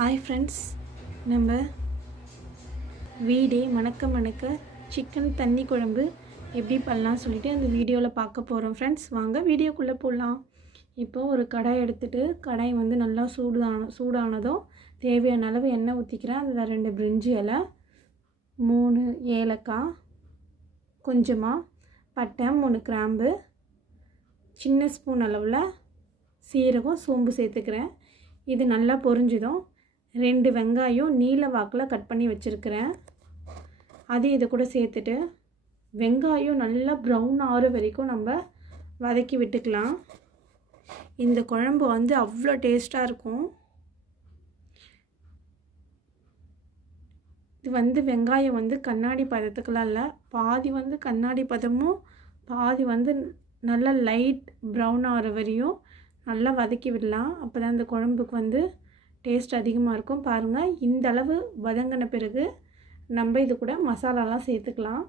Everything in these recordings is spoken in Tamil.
ஹாய் ஃப்ரெண்ட்ஸ் நம்ம வீடே மணக்க மணக்க சிக்கன் தண்ணி குழம்பு எப்படி பண்ணலாம் சொல்லிட்டு அந்த வீடியோவில் பார்க்க போகிறோம் ஃப்ரெண்ட்ஸ் வாங்க வீடியோக்குள்ளே போடலாம் இப்போ ஒரு கடாய் எடுத்துகிட்டு கடாய் வந்து நல்லா சூடான சூடானதும் தேவையான அளவு எண்ணெய் ஊற்றிக்கிறேன் அதில் ரெண்டு பிரிஞ்சி இலை மூணு ஏலக்காய் கொஞ்சமாக பட்டை மூணு கிராம்பு சின்ன ஸ்பூன் அளவில் சீரகம் சோம்பு சேர்த்துக்கிறேன். இது நல்லா பொரிஞ்சதும் ரெண்டு வெங்காயம் நீல வாக்கில் கட் பண்ணி வச்சுருக்கிறேன். அது இதை கூட சேர்த்துட்டு வெங்காயம் நல்லா ப்ரௌன் ஆகிற வரைக்கும் நம்ம வதக்கி விட்டுக்கலாம். இந்த குழம்பு வந்து அவ்வளோ டேஸ்ட்டாக இருக்கும். இது வந்து வெங்காயம் வந்து கண்ணாடி பதத்துக்கெலாம் இல்லை. பாதி வந்து கண்ணாடி பதமும் பாதி வந்து நல்லா லைட் ப்ரௌன் ஆகிற வரையும் நல்லா வதக்கி விடலாம். அப்போ தான் இந்த குழம்புக்கு வந்து டேஸ்ட் அதிகமாக இருக்கும். பாருங்கள் இந்த அளவு வதங்கின பிறகு நம்ம இது கூட மசாலாலாம் சேர்த்துக்கலாம்.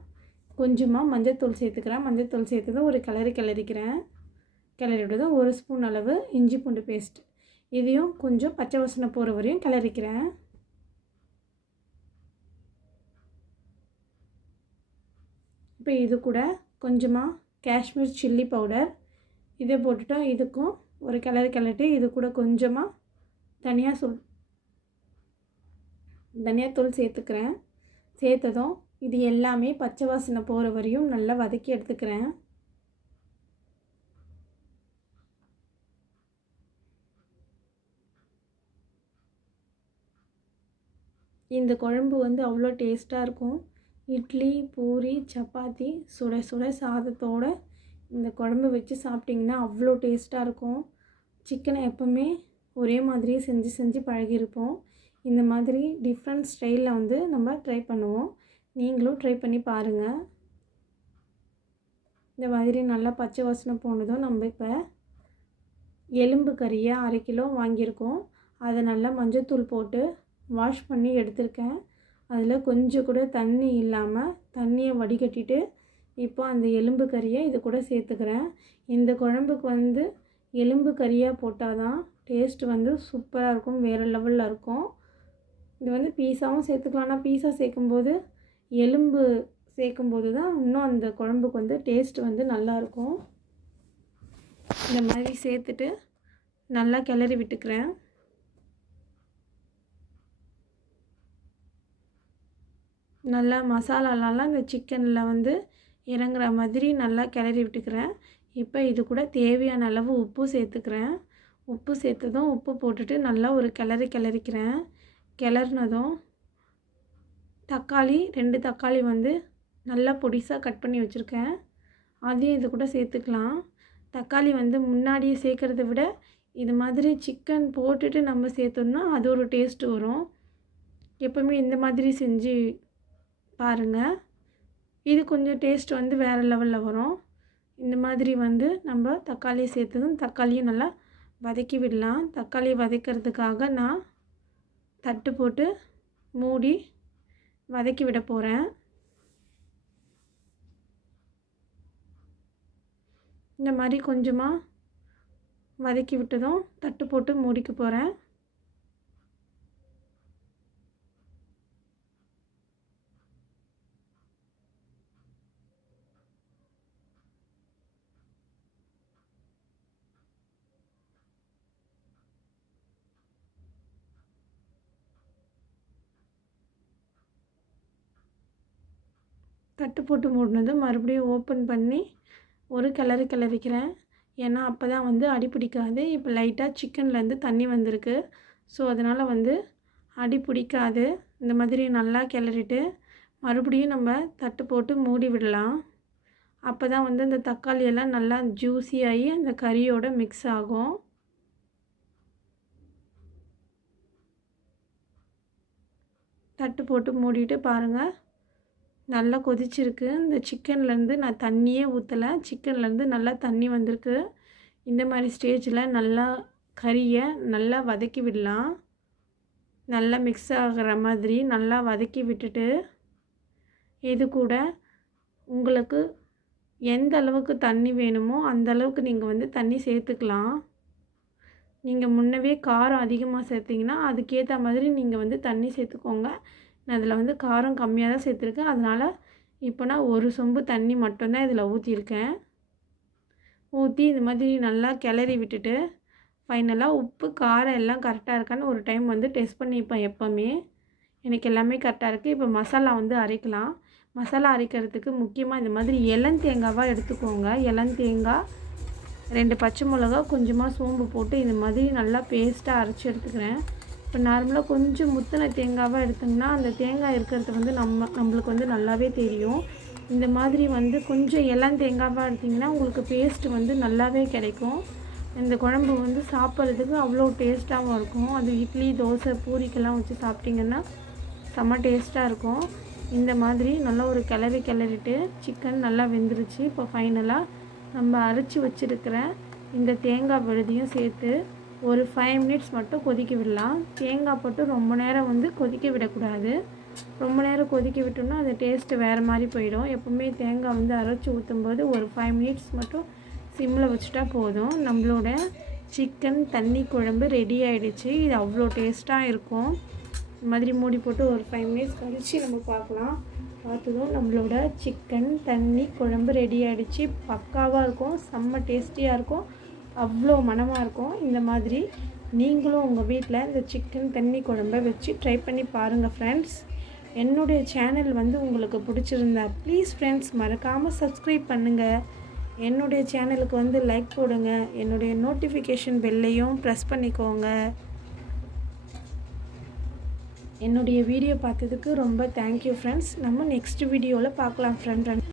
கொஞ்சமாக மஞ்சள்தூள் சேர்த்துக்கிறேன். மஞ்சள்தூள் தான் ஒரு கிளறி கிளறிக்கிறேன். கிளறி விட்டதும் ஒரு ஸ்பூன் அளவு இஞ்சி பூண்டு பேஸ்ட் இதையும் கொஞ்சம் பச்சை வசனை போகிற வரையும் கிளறிக்கிறேன். இப்போ இது கூட கொஞ்சமாக காஷ்மீர் சில்லி பவுடர். இதை போட்டுட்டோம் இதுக்கும் ஒரு கிளறி கிளட்டி இது கூட கொஞ்சமாக தனியாக சொல். தனியாத்தூள் சேர்த்துக்கிறேன். சேர்த்ததும் இது எல்லாமே பச்சை வாசனை போகிற வரையும் நல்லா வதக்கி எடுத்துக்கிறேன். இந்த குழம்பு வந்து அவ்வளோ டேஸ்ட்டாக இருக்கும். இட்லி பூரி சப்பாத்தி சுட சுட சாதத்தோடு இந்த குழம்பு வச்சு சாப்பிட்டிங்கன்னா அவ்வளோ டேஸ்ட்டாக இருக்கும். சிக்கனை எப்போவுமே ஒரே மாதிரியே செஞ்சு செஞ்சு பழகியிருப்போம். இந்த மாதிரி டிஃப்ரெண்ட் ஸ்டைலில் வந்து நம்ம ட்ரை பண்ணுவோம். நீங்களும் ட்ரை பண்ணி பாருங்கள் இந்த மாதிரி நல்லா பச்சை வாசனை போனதும் நம்ம இப்போ எலும்பு கறியை அரை கிலோ வாங்கியிருக்கோம். அதை நல்லா மஞ்சத்தூள் போட்டு வாஷ் பண்ணி எடுத்திருக்கேன். அதில் கொஞ்சம் கூட தண்ணி இல்லாமல் தண்ணியை வடிகட்டிட்டு இப்போ அந்த எலும்பு கறியை இது கூட சேர்த்துக்கிறேன். இந்த குழம்புக்கு வந்து எலும்பு கறியாக போட்டால் தான் டேஸ்ட் வந்து சூப்பராக இருக்கும் வேறு லெவலில் இருக்கும். இது வந்து பீஸாவும் சேர்த்துக்கலாம். ஆனால் பீஸா சேர்க்கும்போது எலும்பு சேர்க்கும்போது தான் இன்னும் அந்த குழம்புக்கு வந்து டேஸ்ட் வந்து நல்லாயிருக்கும் இந்த மாதிரி சேர்த்துட்டு நல்லா கிளறி விட்டுக்கிறேன். நல்லா மசாலாலலாம் இந்த சிக்கனில் வந்து இறங்குற மாதிரி நல்லா கிளறி விட்டுக்கிறேன். இப்போ இது கூட தேவையான அளவு உப்பு சேர்த்துக்கிறேன். உப்பு சேர்த்ததும் உப்பு போட்டுட்டு நல்லா ஒரு கிளறி கிளறிக்கிறேன். கிளறினதும் தக்காளி ரெண்டு தக்காளி வந்து நல்லா பொடிசாக கட் பண்ணி வச்சுருக்கேன். அதையும் இது கூட சேர்த்துக்கலாம். தக்காளி வந்து முன்னாடியே சேர்க்குறத விட இது மாதிரி சிக்கன் போட்டுட்டு நம்ம சேர்த்தோம்னா அது ஒரு டேஸ்ட் வரும். எப்போவுமே இந்த மாதிரி செஞ்சு பாருங்கள் இது கொஞ்சம் டேஸ்ட் வந்து வேறு லெவலில் வரும். இந்த மாதிரி வந்து நம்ம தக்காளி சேர்த்ததும் தக்காளியும் நல்லா வதக்கி விடலாம். தக்காளி வதக்கிறதுக்காக நான் தட்டு போட்டு மூடி வதக்கி விட போகிறேன் இந்த மாதிரி கொஞ்சமாக வதக்கி விட்டதும் தட்டு போட்டு மூடிக்க போகிறேன் தட்டு போட்டு மூடினதும் மறுபடியும் ஓப்பன் பண்ணி ஒரு கிளறி கிளறிக்கிறேன். ஏன்னா அப்போ தான் வந்து அடி பிடிக்காது. இப்போ லைட்டாக சிக்கன்லேருந்து தண்ணி வந்திருக்கு. ஸோ அதனால் வந்து அடி பிடிக்காது. இந்த மாதிரி நல்லா கிளறிட்டு மறுபடியும் நம்ம தட்டு போட்டு மூடி விடலாம். அப்போ தான் வந்து அந்த தக்காளி எல்லாம் நல்லா ஜூஸியாகி அந்த கறியோட மிக்ஸ் ஆகும். தட்டு போட்டு மூடிட்டு பாருங்கள் நல்லா கொதிச்சிருக்கு. இந்த சிக்கன்லேருந்து நான் தண்ணியே ஊற்றலை சிக்கன்லேருந்து நல்லா தண்ணி வந்திருக்கு. இந்த மாதிரி ஸ்டேஜில் நல்லா கறியை நல்லா வதக்கி விடலாம். நல்லா மிக்ஸ் ஆகிற மாதிரி நல்லா வதக்கி விட்டுட்டு இது கூட உங்களுக்கு எந்த அளவுக்கு தண்ணி வேணுமோ அந்த அளவுக்கு நீங்கள் வந்து தண்ணி சேர்த்துக்கலாம். நீங்கள் முன்னவே காரம் அதிகமாக சேர்த்திங்கன்னா அதுக்கேற்ற மாதிரி நீங்கள் வந்து தண்ணி சேர்த்துக்கோங்க. நான் இதில் வந்து காரம் கம்மியாக தான் சேர்த்துருக்கேன். அதனால் இப்போ நான் ஒரு சொம்பு தண்ணி மட்டும்தான் இதில் ஊற்றிருக்கேன் ஊற்றி இந்த மாதிரி நல்லா கிளறி விட்டுட்டு ஃபைனலாக உப்பு காரம் எல்லாம் கரெக்டாக இருக்கான்னு ஒரு டைம் வந்து டெஸ்ட் பண்ணிப்பேன் எப்போவுமே. எனக்கு எல்லாமே கரெக்டாக இருக்குது இப்போ மசாலா வந்து அரைக்கலாம். மசாலா அரைக்கிறதுக்கு முக்கியமாக இந்த மாதிரி இளந்தேங்காவாக எடுத்துக்கோங்க. இளந்தேங்காய் ரெண்டு பச்சை மிளகா கொஞ்சமாக சோம்பு போட்டு இந்த மாதிரி நல்லா பேஸ்ட்டாக அரைச்சி எடுத்துக்கிறேன். இப்போ நார்மலாக கொஞ்சம் முத்தின தேங்காவாக எடுத்திங்கன்னா அந்த தேங்காய் இருக்கிறது வந்து நம்ம நம்மளுக்கு வந்து நல்லாவே தெரியும். இந்த மாதிரி வந்து கொஞ்சம் இளம் தேங்காவாக எடுத்திங்கன்னா உங்களுக்கு பேஸ்ட்டு வந்து நல்லாவே கிடைக்கும். இந்த குழம்பு வந்து சாப்பிட்றதுக்கு அவ்வளோ டேஸ்ட்டாகவும் இருக்கும். அது இட்லி தோசை பூரிக்கெல்லாம் வச்சு சாப்பிட்டிங்கன்னா செம்ம டேஸ்ட்டாக இருக்கும். இந்த மாதிரி நல்லா ஒரு கிளறி கிளறிட்டு சிக்கன் நல்லா வெந்துருச்சு. இப்போ ஃபைனலாக நம்ம அரைச்சி வச்சுருக்கிற இந்த தேங்காய் விழுதியும் சேர்த்து ஒரு ஃபைவ் மினிட்ஸ் மட்டும் கொதிக்க விடலாம். தேங்காய் போட்டு ரொம்ப நேரம் வந்து கொதிக்க விடக்கூடாது. ரொம்ப நேரம் கொதிக்க விட்டோம்னா அது டேஸ்ட்டு வேறு மாதிரி போயிடும். எப்போவுமே தேங்காய் வந்து அரைச்சி ஊற்றும்போது ஒரு ஃபைவ் மினிட்ஸ் மட்டும் சிம்மில் வச்சுட்டா போதும். நம்மளோட சிக்கன் தண்ணி குழம்பு ரெடி ஆகிடுச்சு இது அவ்வளோ டேஸ்ட்டாக இருக்கும். இந்த மாதிரி மூடி போட்டு ஒரு ஃபைவ் மினிட்ஸ் கழித்து நம்ம பார்க்கலாம். பார்த்ததும் நம்மளோட சிக்கன் தண்ணி குழம்பு ரெடி ஆகிடுச்சு பக்காவாக இருக்கும். செம்ம டேஸ்டியாக இருக்கும். அவ்வளோ மனமாக இருக்கும். இந்த மாதிரி நீங்களும் உங்கள் வீட்டில் இந்த சிக்கன் தண்ணி குழம்பை வச்சு ட்ரை பண்ணி பாருங்கள் ஃப்ரெண்ட்ஸ் என்னுடைய சேனல் வந்து உங்களுக்கு பிடிச்சிருந்தா ப்ளீஸ் ஃப்ரெண்ட்ஸ் மறக்காமல் சப்ஸ்கிரைப் பண்ணுங்கள் என்னுடைய சேனலுக்கு வந்து லைக் போடுங்க. என்னுடைய நோட்டிஃபிகேஷன் பெல்லையும் ப்ரெஸ் பண்ணிக்கோங்க. என்னுடைய வீடியோ பார்த்ததுக்கு ரொம்ப தேங்க்யூ ஃப்ரெண்ட்ஸ் நம்ம நெக்ஸ்ட் வீடியோவில் பார்க்கலாம் ஃப்ரெண்ட்